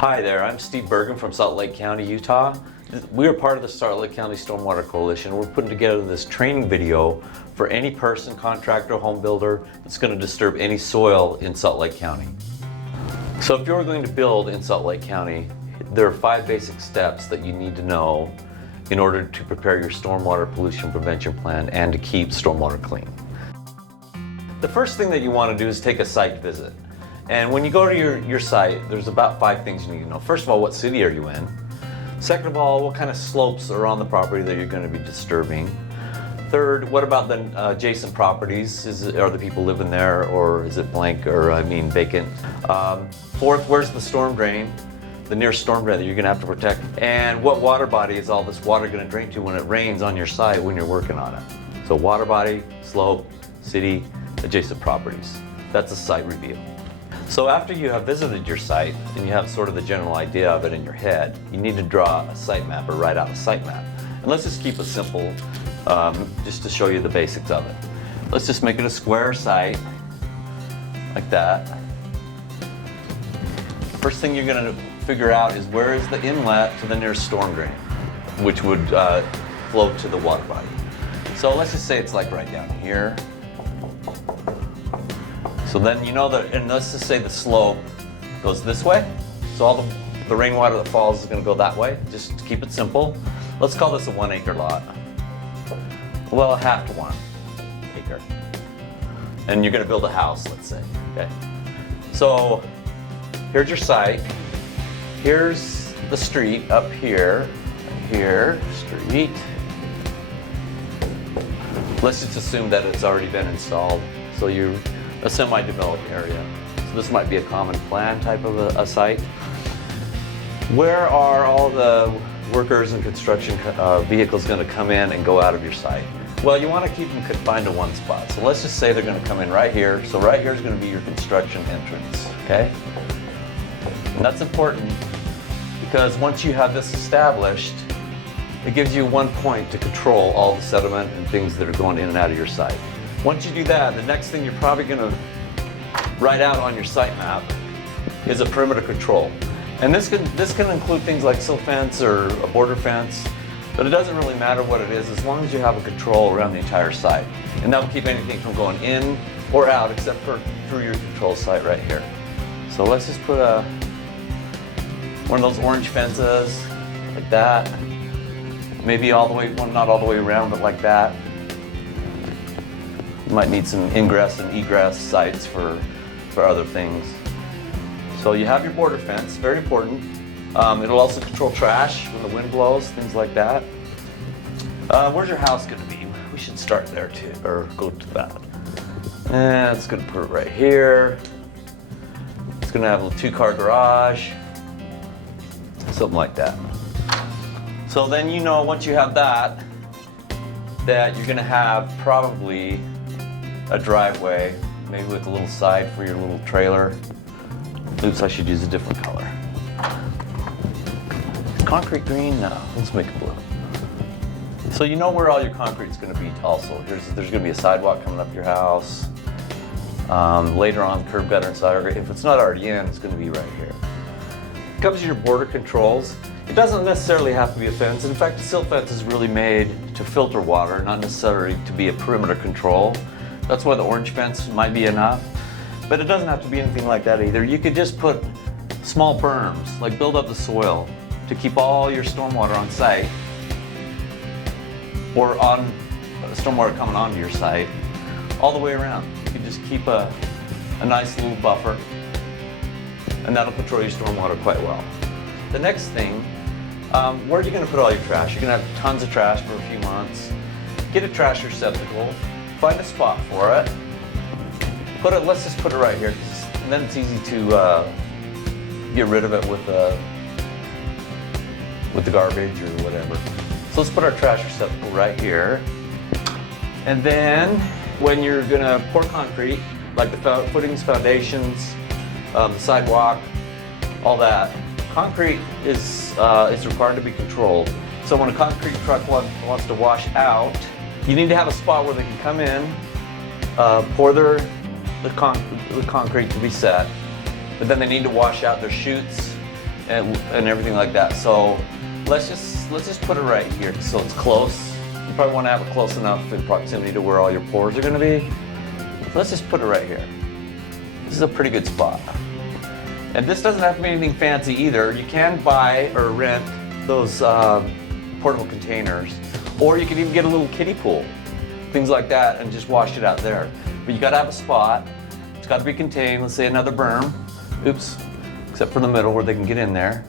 Hi there, I'm Steve Bergen from Lake County, Utah. We are part of the Lake County Stormwater Coalition. We're putting together this training video for any person, contractor, home builder that's going to disturb any soil in Lake County. So if you're going to build in Lake County, there are 5 basic steps that you need to know in order to prepare your stormwater pollution prevention plan and to keep stormwater clean. The first thing that you want to do is take a site visit. And when you go to your site, there's about 5 things you need to know. First of all, what city are you in? Second of all, what kind of slopes are on the property that you're going to be disturbing? Third, what about the adjacent properties? Are the people living there, or is it blank, or vacant? Fourth, where's the storm drain? The nearest storm drain that you're going to have to protect. And what water body is all this water going to drain to when it rains on your site when you're working on it? So water body, slope, city, adjacent properties. That's a site review. So after you have visited your site and you have sort of the general idea of it in your head, you need to draw a site map or write out a site map. And let's just keep it simple, just to show you the basics of it. Let's just make it a square site, like that. First thing you're going to figure out is where is the inlet to the nearest storm drain, which would flow to the water body. So let's just say it's like right down here. So then you know that, and let's just say the slope goes this way. So all the rainwater that falls is going to go that way, just to keep it simple. Let's call this a 1 acre lot. Well, 1/2 to 1 acre. And you're going to build a house, let's say, okay? So here's your site. Here's the street up here, street. Let's just assume that it's already been installed. So you're a semi-developed area. So this might be a common plan type of a site. Where are all the workers and construction vehicles going to come in and go out of your site? Well, you want to keep them confined to one spot. So let's just say they're going to come in right here. So right here is going to be your construction entrance, okay? And that's important because once you have this established, it gives you one point to control all the sediment and things that are going in and out of your site. Once you do that, the next thing you're probably going to write out on your site map is a perimeter control. And this can include things like silt fence or a border fence, but it doesn't really matter what it is as long as you have a control around the entire site. And that will keep anything from going in or out except for through your control site right here. So let's just put one of those orange fences like that. Maybe all the way, well, not all the way around, but like that. You might need some ingress and egress sites for other things. So you have your border fence, very important. It'll also control trash when the wind blows, things like that. Where's your house going to be? We should start there too, or go to that. And it's going to put it right here. It's going to have a 2-car garage, something like that. So then you know once you have that you're going to have probably a driveway, maybe with a little side for your little trailer. Oops, I should use a different color. Concrete green? No, let's make it blue. So you know where all your concrete is going to be also. There's going to be a sidewalk coming up your house. Later on, curb gutter and sidewalk. If it's not already in, it's going to be right here. It comes to your border controls. It doesn't necessarily have to be a fence. In fact, a silt fence is really made to filter water, not necessarily to be a perimeter control. That's why the orange fence might be enough. But it doesn't have to be anything like that either. You could just put small berms, like build up the soil to keep all your stormwater on site or on stormwater coming onto your site all the way around. You can just keep a nice little buffer and that'll control your stormwater quite well. The next thing, where are you going to put all your trash? You're going to have tons of trash for a few months. Get a trash receptacle, find a spot for it. Let's just put it right here, and then it's easy to get rid of it with the garbage or whatever. So let's put our trash receptacle right here. And then when you're going to pour concrete, like the footings, foundations, the sidewalk, all that, concrete is required to be controlled. So when a concrete truck wants to wash out, you need to have a spot where they can come in, pour the concrete to be set, but then they need to wash out their chutes and everything like that. So let's just put it right here so it's close. You probably want to have it close enough in proximity to where all your pores are going to be. So let's just put it right here. This is a pretty good spot. And this doesn't have to be anything fancy either. You can buy or rent those portable containers, or you can even get a little kiddie pool, things like that, and just wash it out there. But you got to have a spot. It's got to be contained. Let's say another berm. Oops, except for the middle where they can get in there.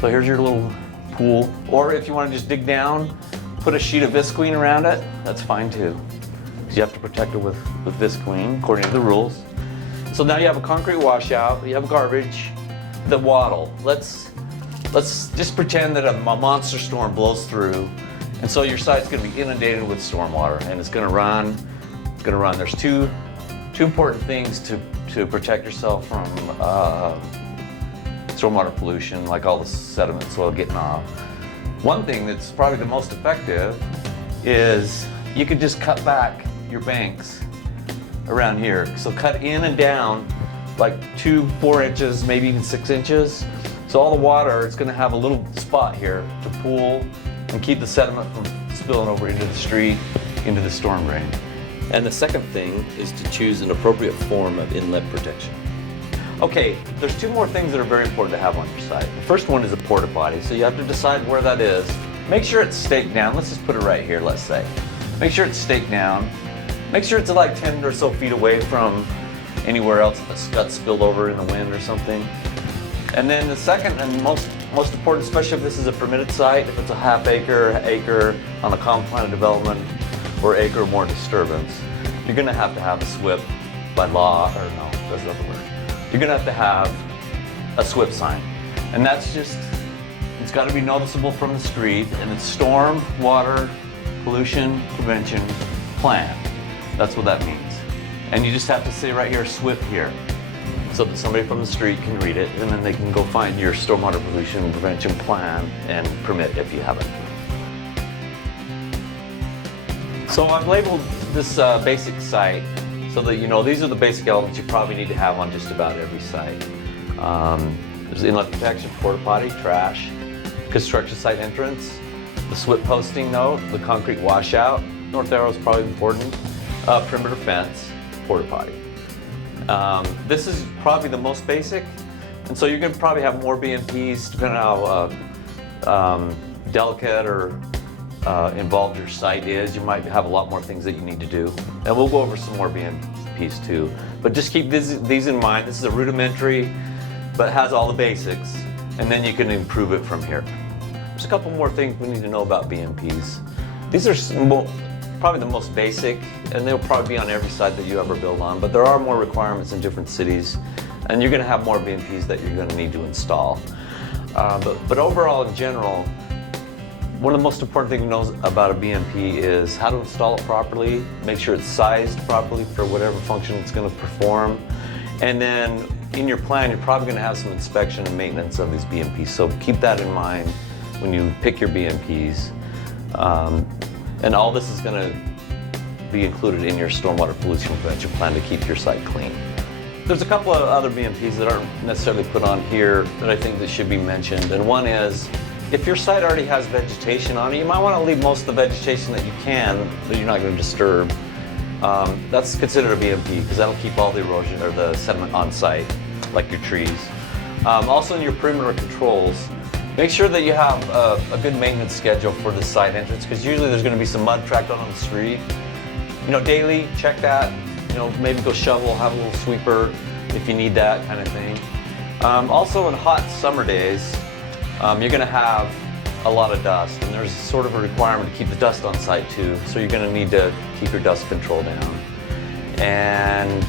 So here's your little pool. Or if you want to just dig down, put a sheet of visqueen around it. That's fine too, because you have to protect it with visqueen according to the rules. So now you have a concrete washout, you have garbage, the wattle. Let's just pretend that a monster storm blows through, and so your site's going to be inundated with stormwater, and it's going to run. There's two important things to protect yourself from stormwater pollution, like all the sediment, soil getting off. One thing that's probably the most effective is you could just cut back your banks around here. So cut in and down like 2-4 inches, maybe even 6 inches. So all the water, it's going to have a little spot here to pool and keep the sediment from spilling over into the street, into the storm drain. And the second thing is to choose an appropriate form of inlet protection. Okay, there's 2 more things that are very important to have on your site. The first one is a porta potty, so you have to decide where that is. Make sure it's staked down. Let's just put it right here, let's say. Make sure it's staked down. Make sure it's like 10 or so feet away from anywhere else that's got spilled over in the wind or something. And then the second and most important, especially if this is a permitted site, if it's a half acre on a common plan of development, or acre or more disturbance, you're going to have a SWIP by law, or no, that's not the word. You're going to have a SWIP sign. And that's just, it's got to be noticeable from the street, and it's Storm Water Pollution Prevention Plan. That's what that means. And you just have to say right here, SWIP here, so that somebody from the street can read it, and then they can go find your stormwater pollution prevention plan and permit if you have it. So I've labeled this basic site so that you know these are the basic elements you probably need to have on just about every site. There's inlet protection, porta potty, trash, construction site entrance, the SWIP posting note, the concrete washout, north arrow is probably important, perimeter fence, porta potty. This is probably the most basic, and so you're going to probably have more BMPs depending on how delicate or involved your site is. You might have a lot more things that you need to do, and we'll go over some more BMPs too. But just keep these in mind. This is a rudimentary, but it has all the basics, and then you can improve it from here. There's a couple more things we need to know about BMPs. These are probably the most basic, and they'll probably be on every site that you ever build on, but there are more requirements in different cities, and you're going to have more BMPs that you're going to need to install. But overall, in general, one of the most important things to know about a BMP is how to install it properly, make sure it's sized properly for whatever function it's going to perform, and then in your plan, you're probably going to have some inspection and maintenance of these BMPs, so keep that in mind when you pick your BMPs. And all this is going to be included in your stormwater pollution prevention plan to keep your site clean. There's a couple of other BMPs that aren't necessarily put on here that I think that should be mentioned. And one is, if your site already has vegetation on it, you might want to leave most of the vegetation that you can, that you're not going to disturb. That's considered a BMP because that'll keep all the erosion or the sediment on site, like your trees. Also in your perimeter controls, make sure that you have a good maintenance schedule for the site entrance, because usually there's going to be some mud tracked on the street. You know, daily, check that. You know, maybe go shovel, have a little sweeper if you need that kind of thing. Also in hot summer days, you're going to have a lot of dust, and there's sort of a requirement to keep the dust on site too, so you're going to need to keep your dust control down. And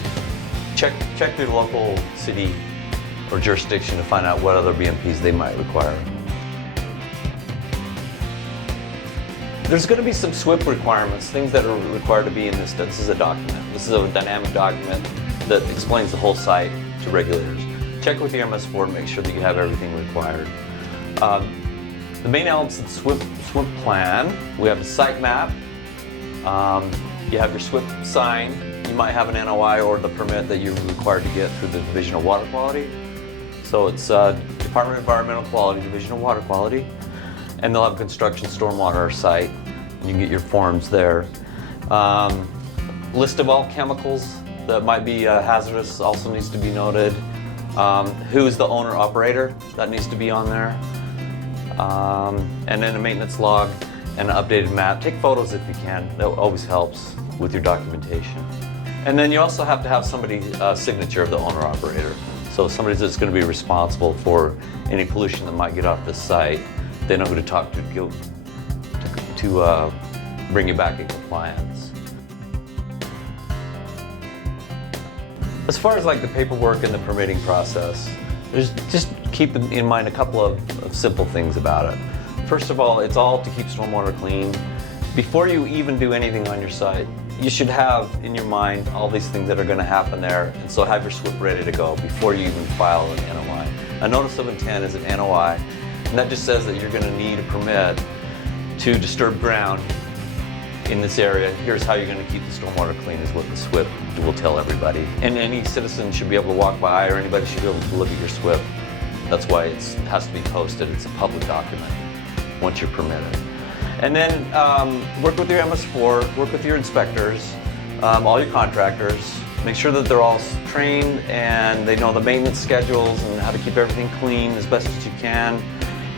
check the local city or jurisdiction to find out what other BMPs they might require. There's going to be some SWIP requirements, things that are required to be in this. This is a document. This is a dynamic document that explains the whole site to regulators. Check with your MS4 to make sure that you have everything required. The main elements of the SWIP plan, we have the site map, you have your SWIP sign, you might have an NOI or the permit that you're required to get through the Division of Water Quality. So it's Department of Environmental Quality, Division of Water Quality, and they'll have construction stormwater site. You can get your forms there. List of all chemicals that might be hazardous also needs to be noted. Who's the owner operator, that needs to be on there. And then a maintenance log and an updated map. Take photos if you can, that always helps with your documentation. And then you also have to have somebody's signature of the owner operator. So somebody that's going to be responsible for any pollution that might get off the site. They know who to talk to bring you back in compliance. As far as like the paperwork and the permitting process, just keep in mind a couple of simple things about it. First of all, it's all to keep stormwater clean. Before you even do anything on your site, you should have in your mind all these things that are going to happen there, and so have your SWIP ready to go before you even file an NOI. A notice of intent is an NOI, and that just says that you're going to need a permit to disturb ground in this area. Here's how you're going to keep the stormwater clean is what the SWIP will tell everybody. And any citizen should be able to walk by, or anybody should be able to look at your SWIP. That's why it has to be posted. It's a public document once you're permitted. And then work with your MS4, work with your inspectors, all your contractors. Make sure that they're all trained and they know the maintenance schedules and how to keep everything clean as best as you can.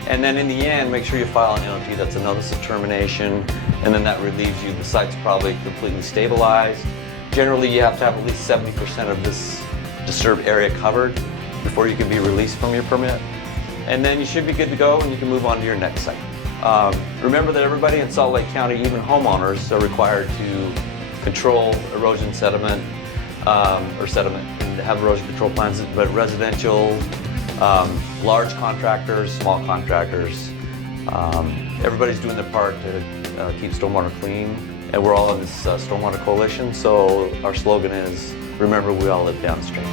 And then in the end, make sure you file an NOT, that's a notice of termination, and then that relieves you. The site's probably completely stabilized. Generally, you have to have at least 70% of this disturbed area covered before you can be released from your permit. And then you should be good to go and you can move on to your next site. Remember that everybody in Salt Lake County, even homeowners, are required to control erosion sediment, and have erosion control plans, but residential, large contractors, small contractors, everybody's doing their part to keep stormwater clean, and we're all in this Stormwater Coalition, so our slogan is, remember we all live downstream.